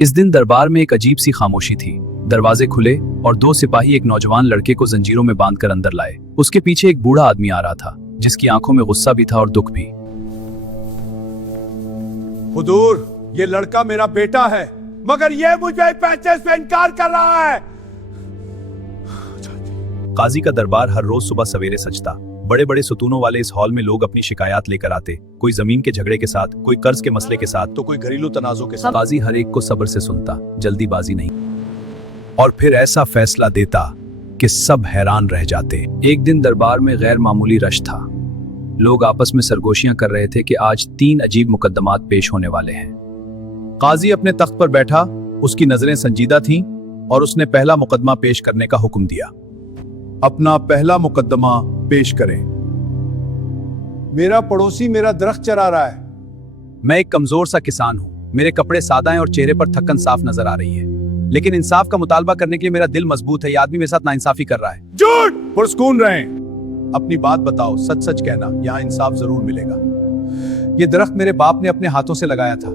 इस दिन दरबार में एक अजीब सी खामोशी थी। दरवाजे खुले और दो सिपाही एक नौजवान लड़के को जंजीरों में बांधकर अंदर लाए। उसके पीछे एक बूढ़ा आदमी आ रहा था, जिसकी आंखों में गुस्सा भी था और दुख भी। हुजूर, ये लड़का मेरा बेटा है, मगर ये मुझे पैसे से इनकार कर रहा है। काजी का दरबार हर रोज सुबह सवेरे सजता। बड़े बड़े सुतूनों वाले इस हॉल में लोग अपनी शिकायत लेकर आते, कोई जमीन के झगड़े के साथ, कोई कर्ज के मसले के साथ, तो कोई घरेलू तनाजों के साथ। काजी हर एक को सब्र से सुनता, जल्दीबाजी नहीं, और फिर ऐसा फैसला देता कि सब हैरान रह जाते। एक दिन दरबार में गैर मामूली रश था। लोग आपस में सरगोशियां कर रहे थे कि आज 3 अजीब मुकद्दमात पेश होने वाले हैं। काजी अपने तख्त पर बैठा, उसकी नजरें संजीदा थीं और उसने पहला मुकदमा पेश करने का हुक्म दिया। अपना पहला मुकद्दमा पेश करें। मेरा पड़ोसी मेरा दरख्त चरा रहा है। मैं एक कमजोर सा किसान हूँ, मेरे कपड़े सादा हैं और चेहरे पर थकन साफ नजर आ रही है, लेकिन इंसाफ का मुतालबा करने के लिए मेरा दिल मजबूत है। ये आदमी मेरे साथ नाइंसाफी कर रहा है। झूठ! पुरस्कून रहें। अपनी बात बताओ, सच सच कहना, यहाँ इंसाफ जरूर मिलेगा। ये दरख्त मेरे बाप ने अपने हाथों से लगाया था।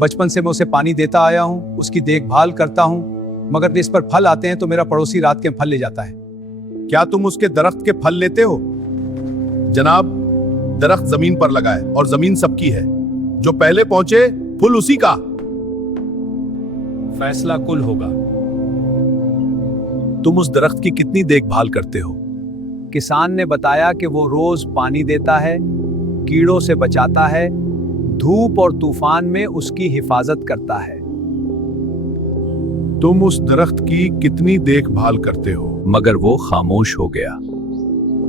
बचपन से मैं उसे पानी देता आया हूँ, उसकी देखभाल करता हूँ, मगर इस पर फल आते हैं तो मेरा पड़ोसी रात के फल ले जाता है। क्या तुम उसके दरख्त के फल लेते हो? जनाब, दरख्त जमीन पर लगा है और जमीन सबकी है। जो पहले पहुंचे फूल उसी का। फैसला कुल होगा। तुम उस दरख्त की कितनी देखभाल करते हो? किसान ने बताया कि वो रोज पानी देता है, कीड़ों से बचाता है, धूप और तूफान में उसकी हिफाजत करता है। तुम उस दरख्त की कितनी देखभाल करते हो? मगर वो खामोश हो गया।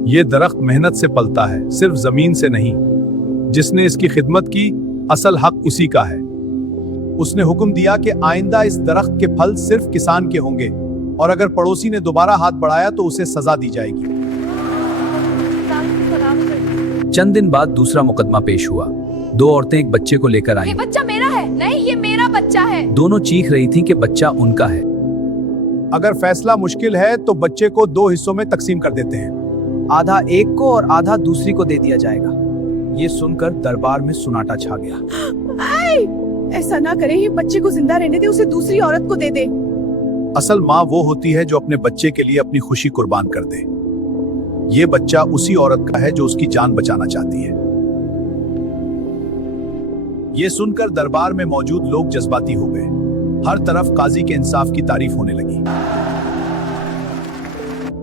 ये दरख्त मेहनत से पलता है, सिर्फ जमीन से नहीं। जिसने इसकी खिदमत की, असल हक उसी का है। उसने हुक्म दिया कि आइंदा इस दरख्त के फल सिर्फ किसान के होंगे, और अगर पड़ोसी ने दोबारा हाथ बढ़ाया तो उसे सजा दी जाएगी। चंद दिन बाद दूसरा मुकदमा पेश हुआ। 2 औरतें एक बच्चे को लेकर आईं। ये बच्चा मेरा है। नहीं, ये मेरा बच्चा है। दोनों चीख रही थीं कि बच्चा उनका है। अगर फैसला मुश्किल है तो बच्चे को 2 हिस्सों में तकसीम कर देते हैं। आधा एक को और आधा दूसरी को दे दिया जाएगा। ये सुनकर दरबार में सुनाटा छा गया। ऐसा ना करे, ये बच्चे को जिंदा रहने दे, उसे दूसरी औरत को दे दे। असल माँ वो होती है जो अपने बच्चे के लिए अपनी खुशी कुर्बान कर दे। ये बच्चा उसी औरत का है जो उसकी जान बचाना चाहती है। ये सुनकर दरबार में मौजूद लोग जज्बाती हो गए। हर तरफ काजी के इंसाफ की तारीफ होने लगी।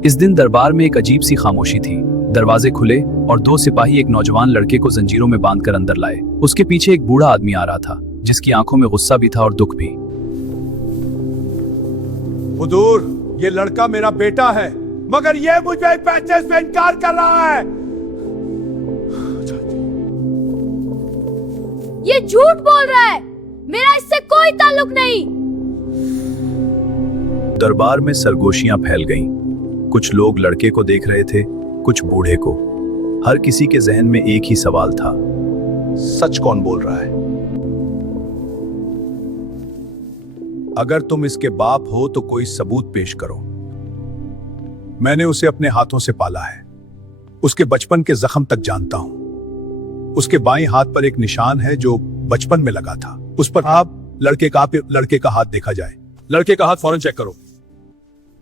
इस दिन दरबार में एक अजीब सी खामोशी थी। दरवाजे खुले और 2 सिपाही एक नौजवान लड़के को जंजीरों में बांधकर अंदर लाए। उसके पीछे एक बूढ़ा आदमी आ रहा था, जिसकी आंखों में गुस्सा भी था और दुख भी। हुजूर, ये लड़का मेरा बेटा है, मगर ये मुझे पैसे से इनकार कर रहा है। ये झूठ बोल रहा है। मेरा इससे कोई ताल्लुक नहीं। दरबार में सरगोशियां फैल गईं। कुछ लोग लड़के को देख रहे थे, कुछ बूढ़े को। हर किसी के जहन में एक ही सवाल था, सच कौन बोल रहा है? अगर तुम इसके बाप हो तो कोई सबूत पेश करो। मैंने उसे अपने हाथों से पाला है, उसके बचपन के जख्म तक जानता हूं। उसके बाएं हाथ पर एक निशान है जो बचपन में लगा था। उस पर आप लड़के का हाथ देखा जाए। लड़के का हाथ फौरन चेक करो।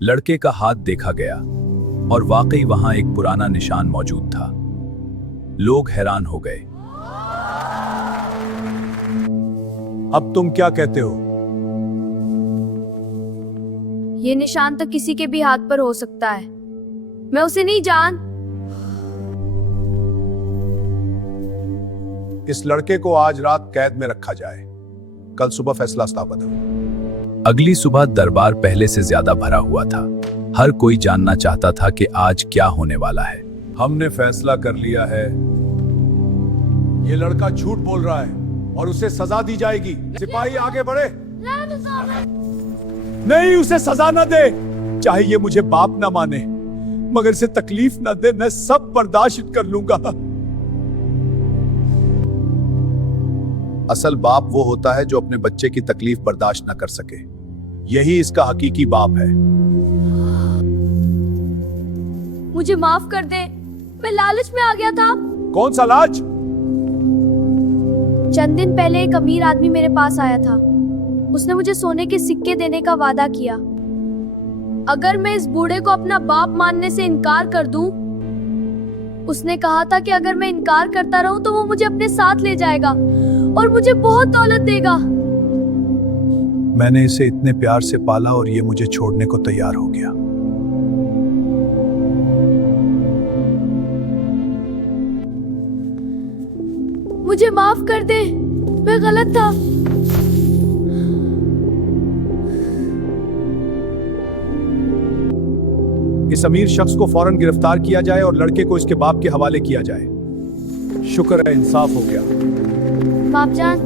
लड़के का हाथ देखा गया और वाकई वहां एक पुराना निशान मौजूद था। लोग हैरान हो गए। अब तुम क्या कहते हो? ये निशान तो किसी के भी हाथ पर हो सकता है। मैं उसे नहीं जान। इस लड़के को आज रात कैद में रखा जाए। कल सुबह फैसला स्थापित हो। अगली सुबह दरबार पहले से ज्यादा भरा हुआ था। हर कोई जानना चाहता था कि आज क्या होने वाला है। हमने फैसला कर लिया है, ये लड़का झूठ बोल रहा है और उसे सजा दी जाएगी। सिपाही आगे बढ़े। नहीं, उसे सजा न दे। चाहे ये मुझे बाप ना माने, मगर इसे तकलीफ न दे। मैं सब बर्दाश्त कर लूंगा। असल बाप वो होता है जो अपने बच्चे की तकलीफ बर्दाश्त न कर सके। यही इसका हकीकी बाप है। मुझे माफ कर दे, मैं लालच में आ गया था। कौन सा लाज? चंद दिन पहले एक अमीर आदमी मेरे पास आया था। उसने मुझे सोने के सिक्के देने का वादा किया अगर मैं इस बूढ़े को अपना बाप मानने से इनकार कर दूं। उसने कहा था कि अगर मैं इनकार करता रहूं तो वो मुझे अपने साथ ले जाएगा और मुझे बहुत दौलत देगा। मैंने इसे इतने प्यार से पाला और ये मुझे छोड़ने को तैयार हो गया। मुझे माफ कर दे, मैं गलत था। इस अमीर शख्स को फौरन गिरफ्तार किया जाए और लड़के को इसके बाप के हवाले किया जाए। शुक्र है इंसाफ हो गया। बाप जान,